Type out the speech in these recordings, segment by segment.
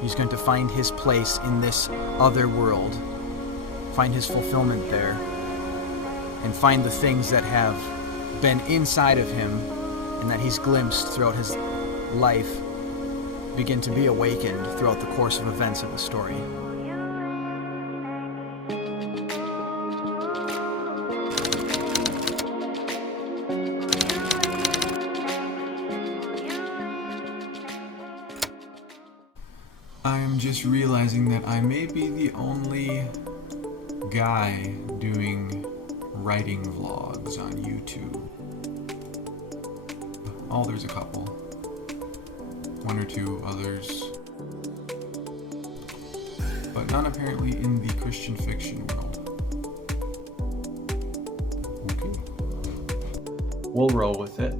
He's going to find his place in this other world, find his fulfillment there, and find the things that have been inside of him and that he's glimpsed throughout his life begin to be awakened throughout the course of events of the story. I'm just realizing that I may be the only guy doing writing vlogs on YouTube. Oh, there's a couple. One or two others. But none apparently in the Christian fiction world. Okay. We'll roll with it.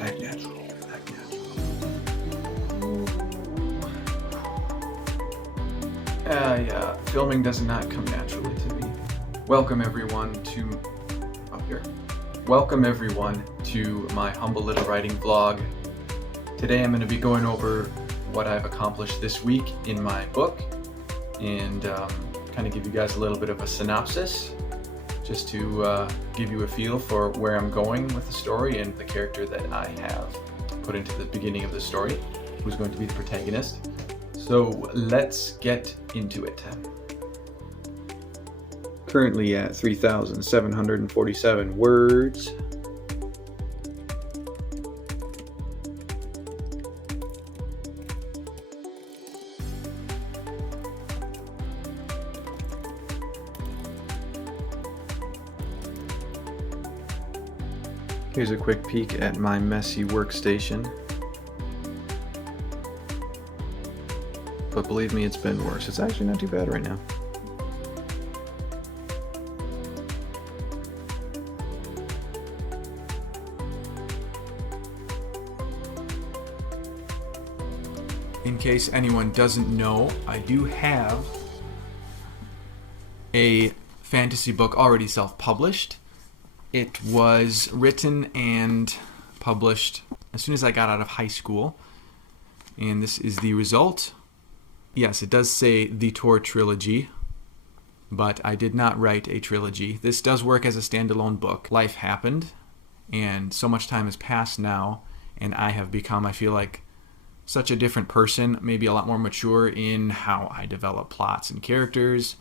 Act natural. Act natural. Yeah, filming does not come naturally to me. Welcome everyone to my humble little writing vlog. Today I'm going to be going over what I've accomplished this week in my book and kind of give you guys a little bit of a synopsis just to give you a feel for where I'm going with the story and the character that I have put into the beginning of the story, who's going to be the protagonist. So let's get into it. Currently at 3,747 words. Here's a quick peek at my messy workstation. But believe me, it's been worse. It's actually not too bad right now. In case anyone doesn't know, I do have a fantasy book already self-published. It was written and published as soon as I got out of high school, and this is the result. Yes, it does say The Tor Trilogy, but I did not write a trilogy. This does work as a standalone book. Life happened, and so much time has passed now, and I have become, I feel like, such a different person, maybe a lot more mature in how I develop plots and characters,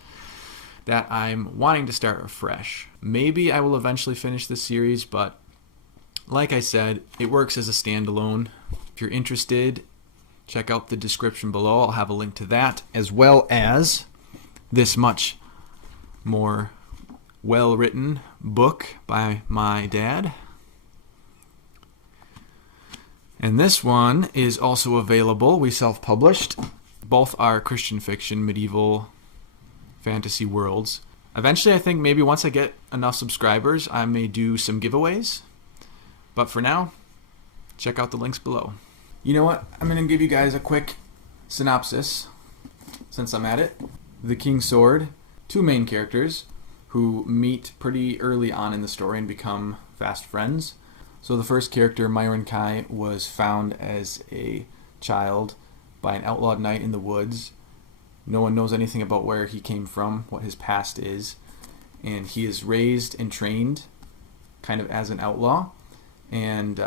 that I'm wanting to start afresh. Maybe I will eventually finish this series, but like I said, it works as a standalone. If you're interested, check out the description below. I'll have a link to that, as well as this much more well-written book by my dad. And this one is also available. We self-published. Both are Christian fiction, medieval fantasy worlds. Eventually, I think maybe once I get enough subscribers, I may do some giveaways. But for now, check out the links below. You know what? I'm going to give you guys a quick synopsis, since I'm at it. The King's Sword, two main characters who meet pretty early on in the story and become fast friends. So the first character, Myron Kai, was found as a child by an outlawed knight in the woods. No one knows anything about where he came from, what his past is, and he is raised and trained kind of as an outlaw, and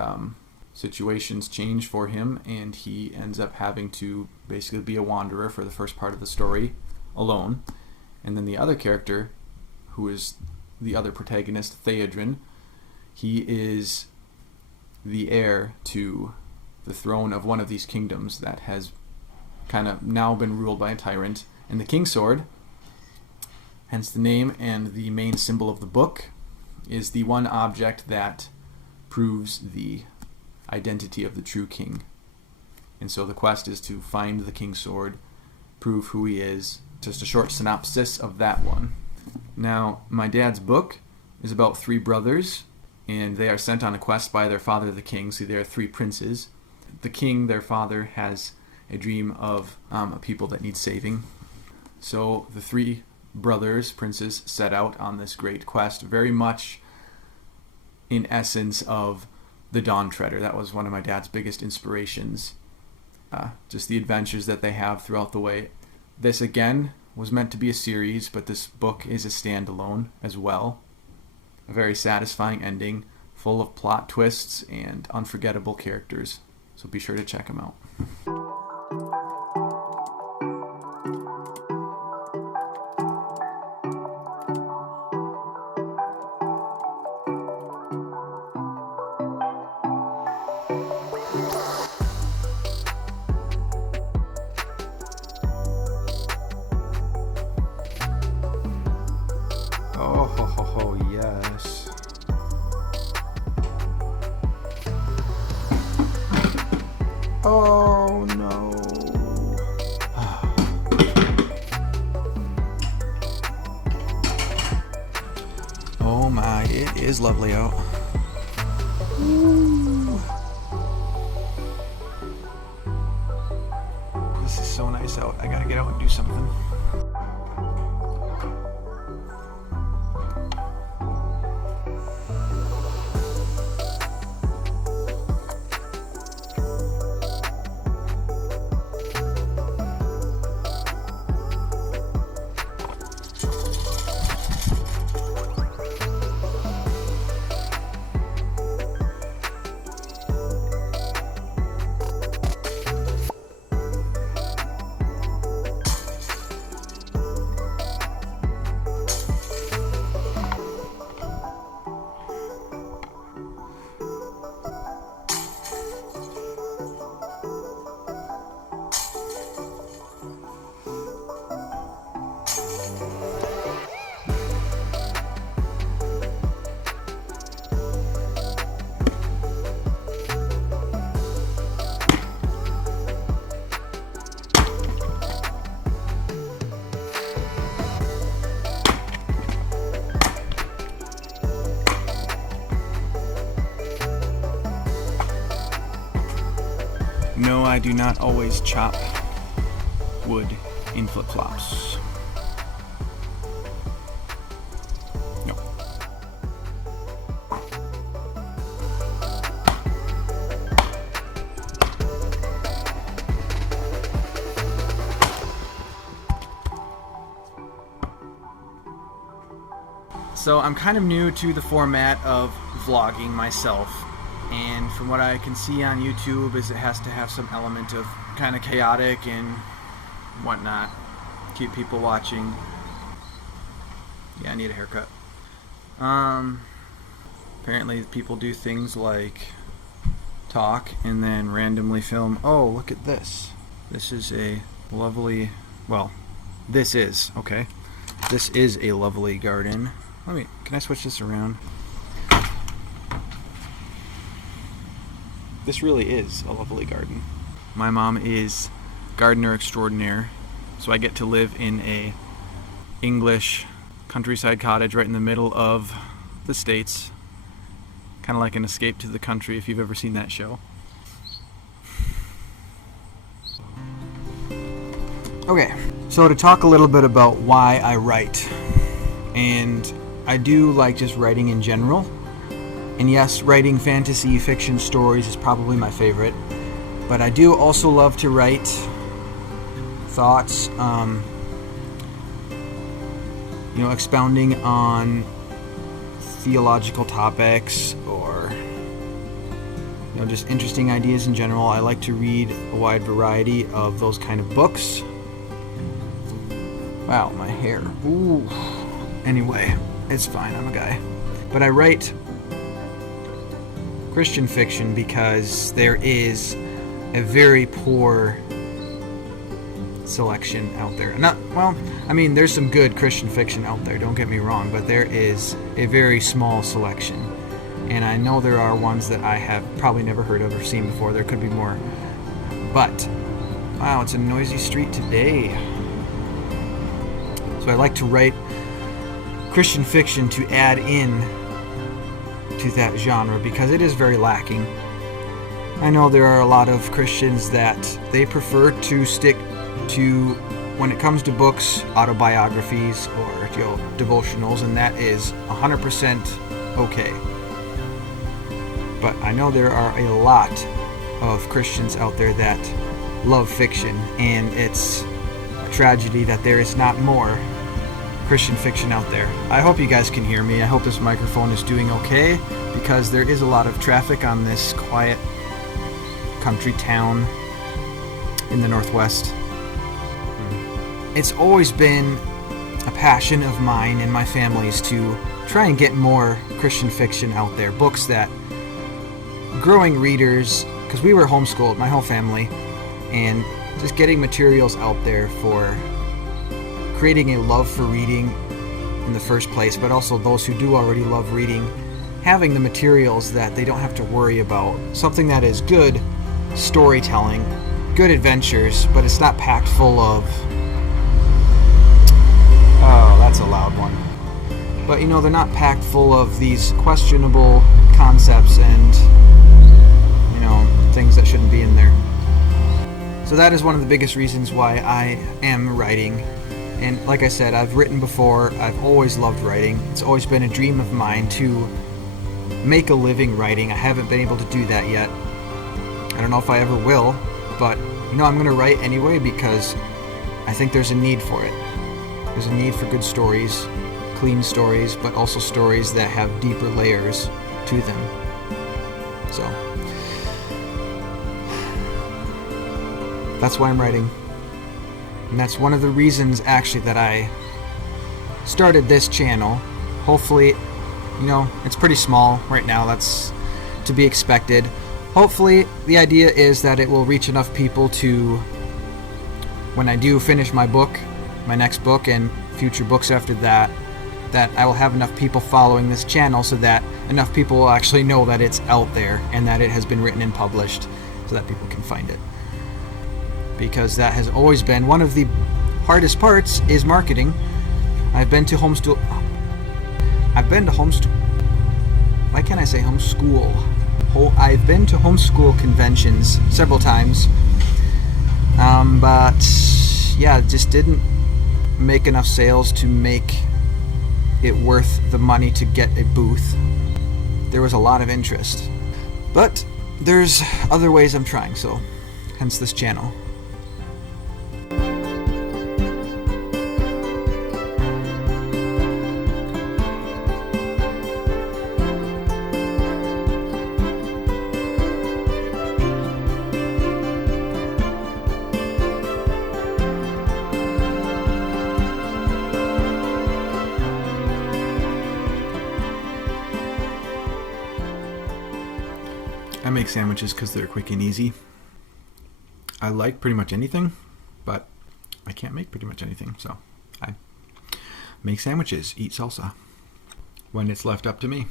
situations change for him, and he ends up having to basically be a wanderer for the first part of the story alone. And then the other character, who is the other protagonist, Theodrin, he is the heir to the throne of one of these kingdoms that has kind of now been ruled by a tyrant. And the King's Sword, hence the name and the main symbol of the book, is the one object that proves the identity of the true king. And so the quest is to find the King's Sword, prove who he is. Just a short synopsis of that one. Now, my dad's book is about three brothers, and they are sent on a quest by their father, the king. So there are three princes. The king, their father, has a dream of a people that need saving. So the three brothers, princes, set out on this great quest, very much in essence of The Dawn Treader. That was one of my dad's biggest inspirations. Just the adventures that they have throughout the way. This, again, was meant to be a series, but this book is a standalone as well. A very satisfying ending, full of plot twists and unforgettable characters. So be sure to check them out. Oh, yes. Oh, no. Oh, my. It is lovely out. Ooh. This is so nice out. I gotta get out and do something. No, I do not always chop wood in flip-flops. No. So I'm kind of new to the format of vlogging myself. And from what I can see on YouTube is it has to have some element of kind of chaotic and whatnot. Keep people watching. Yeah, I need a haircut. Apparently people do things like talk and then randomly film. Oh, look at this. This is a lovely, well, this is, okay. This is a lovely garden. Can I switch this around? This really is a lovely garden. My mom is gardener extraordinaire, so I get to live in a English countryside cottage right in the middle of the States. Kind of like an Escape to the Country, if you've ever seen that show. Okay, so to talk a little bit about why I write. And I do like just writing in general. And yes, writing fantasy fiction stories is probably my favorite. But I do also love to write thoughts, expounding on theological topics or just interesting ideas in general. I like to read a wide variety of those kind of books. Wow, my hair. Ooh. Anyway, it's fine, I'm a guy. But I write Christian fiction because there is a very poor selection out there. There's some good Christian fiction out there, don't get me wrong, but there is a very small selection. And I know there are ones that I have probably never heard of or seen before. There could be more. But, wow, it's a noisy street today. So I like to write Christian fiction to add in to that genre because it is very lacking. I know there are a lot of Christians that they prefer to stick to, when it comes to books, autobiographies or devotionals, and that is 100% okay. but I know there are a lot of Christians out there that love fiction, and it's a tragedy that there is not more Christian fiction out there. I hope you guys can hear me. I hope this microphone is doing okay, because there is a lot of traffic on this quiet country town in the Northwest. It's always been a passion of mine and my family's to try and get more Christian fiction out there, books that growing readers, because we were homeschooled, my whole family, and just getting materials out there for creating a love for reading in the first place, but also those who do already love reading, having the materials that they don't have to worry about, something that is good storytelling, good adventures, but it's not packed full of, oh, that's a loud one. But they're not packed full of these questionable concepts and, things that shouldn't be in there. So that is one of the biggest reasons why I am writing. And like I said, I've written before. I've always loved writing. It's always been a dream of mine to make a living writing. I haven't been able to do that yet. I don't know if I ever will, but I'm going to write anyway because I think there's a need for it. There's a need for good stories, clean stories, but also stories that have deeper layers to them. So that's why I'm writing. And that's one of the reasons actually that I started this channel. Hopefully, it's pretty small right now. That's to be expected. Hopefully, the idea is that it will reach enough people to, when I do finish my book, my next book, and future books after that, that I will have enough people following this channel so that enough people will actually know that it's out there and that it has been written and published so that people can find it. Because that has always been one of the hardest parts is marketing. I've been to homeschool. Why can't I say homeschool? I've been to homeschool conventions several times, but yeah, it just didn't make enough sales to make it worth the money to get a booth. There was a lot of interest, but there's other ways I'm trying, so hence this channel. I make sandwiches because they're quick and easy. I like pretty much anything, but I can't make pretty much anything, so I make sandwiches, eat salsa when it's left up to me.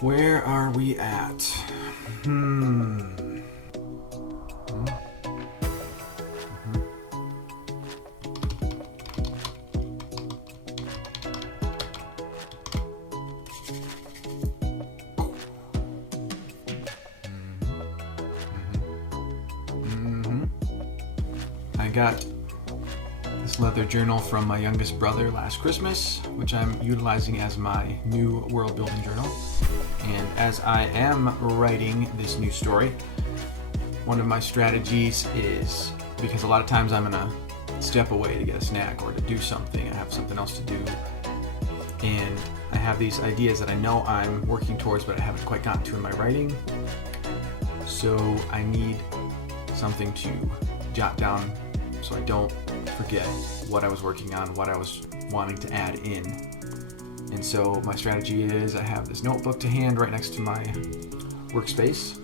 Where are we at? I got this leather journal from my youngest brother last Christmas, which I'm utilizing as my new world building journal. And as I am writing this new story, one of my strategies is, because a lot of times I'm gonna step away to get a snack or to do something, I have something else to do, and I have these ideas that I know I'm working towards but I haven't quite gotten to in my writing, so I need something to jot down so I don't forget what I was working on, what I was wanting to add in. And so my strategy is I have this notebook to hand right next to my workspace,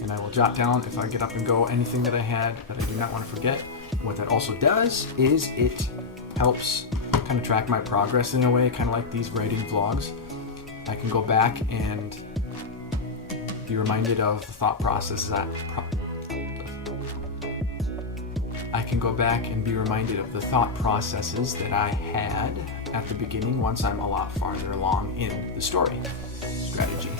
and I will jot down, if I get up and go, anything that I had that I do not want to forget. What that also does is it helps kind of track my progress in a way, kind of like these writing vlogs. I can go back and be reminded of the thought process that I can go back and be reminded of the thought processes that I had at the beginning once I'm a lot farther along in the story strategy.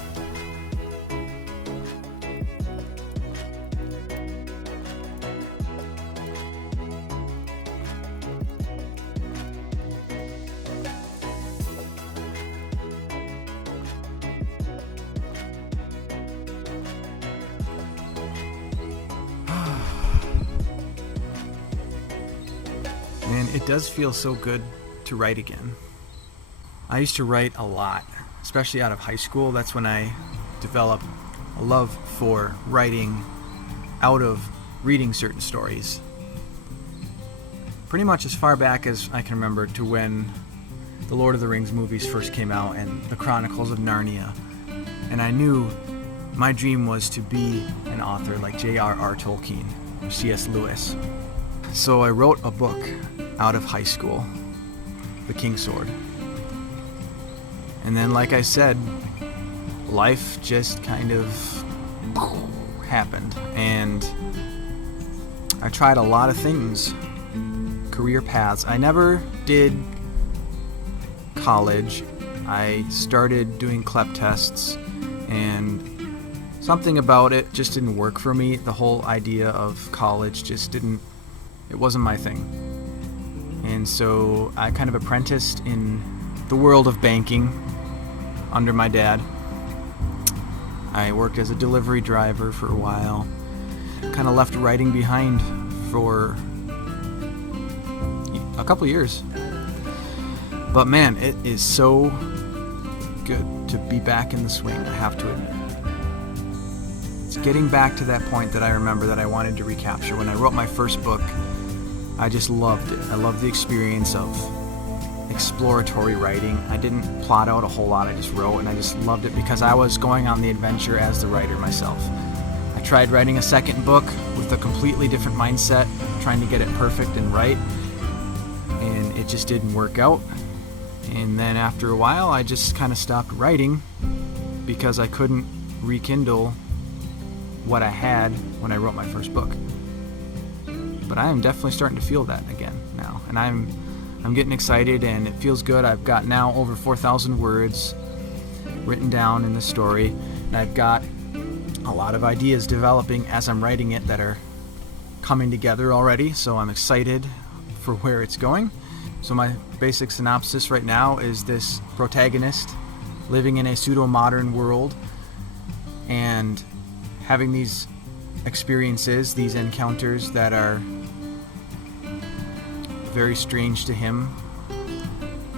and it does feel so good to write again. I used to write a lot, especially out of high school. That's when I developed a love for writing out of reading certain stories. Pretty much as far back as I can remember to when the Lord of the Rings movies first came out and the Chronicles of Narnia. And I knew my dream was to be an author like J.R.R. Tolkien or C.S. Lewis. So I wrote a book out of high school, The King's Sword. And then, like I said, life just kind of happened. And I tried a lot of things, career paths. I never did college. I started doing CLEP tests, and something about it just didn't work for me. The whole idea of college just it wasn't my thing. And so I kind of apprenticed in the world of banking under my dad. I worked as a delivery driver for a while. Kind of left writing behind for a couple years. But man, it is so good to be back in the swing, I have to admit. It's getting back to that point that I remember that I wanted to recapture. When I wrote my first book, I just loved it. I loved the experience of exploratory writing. I didn't plot out a whole lot, I just wrote, and I just loved it because I was going on the adventure as the writer myself. I tried writing a second book with a completely different mindset, trying to get it perfect and right, and it just didn't work out. And then after a while, I just kind of stopped writing because I couldn't rekindle what I had when I wrote my first book. But I am definitely starting to feel that again now, and I'm getting excited, and it feels good. I've got now over 4,000 words written down in the story, and I've got a lot of ideas developing as I'm writing it that are coming together already, so I'm excited for where it's going. So my basic synopsis right now is this protagonist living in a pseudo-modern world and having these experiences, these encounters that are very strange to him,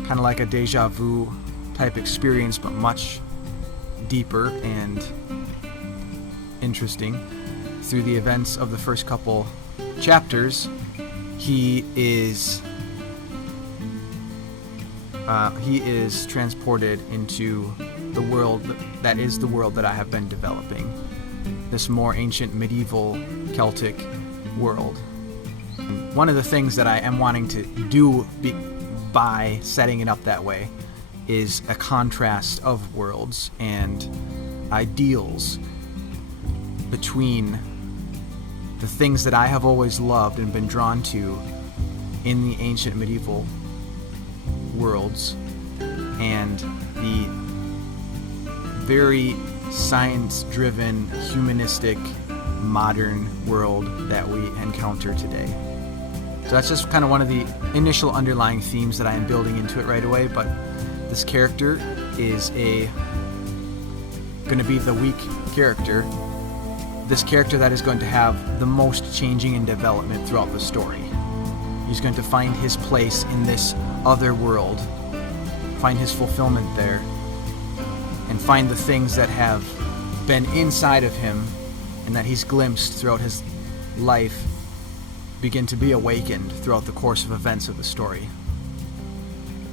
kind of like a deja vu type experience, but much deeper and interesting. Through the events of the first couple chapters, he is transported into the world that is the world that I have been developing, this more ancient medieval Celtic world. And one of the things that I am wanting to do by setting it up that way is a contrast of worlds and ideals between the things that I have always loved and been drawn to in the ancient medieval worlds and the very science-driven, humanistic, modern world that we encounter today. So that's just kind of one of the initial underlying themes that I am building into it right away, but this character is going to be the weak character, this character that is going to have the most changing and development throughout the story. He's going to find his place in this other world, find his fulfillment there, and find the things that have been inside of him and that he's glimpsed throughout his life begin to be awakened throughout the course of events of the story.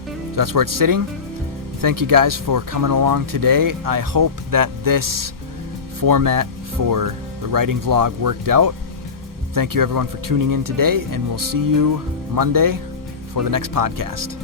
So that's where it's sitting. Thank you guys for coming along today. I hope that this format for the writing vlog worked out. Thank you everyone for tuning in today, and we'll see you Monday for the next podcast.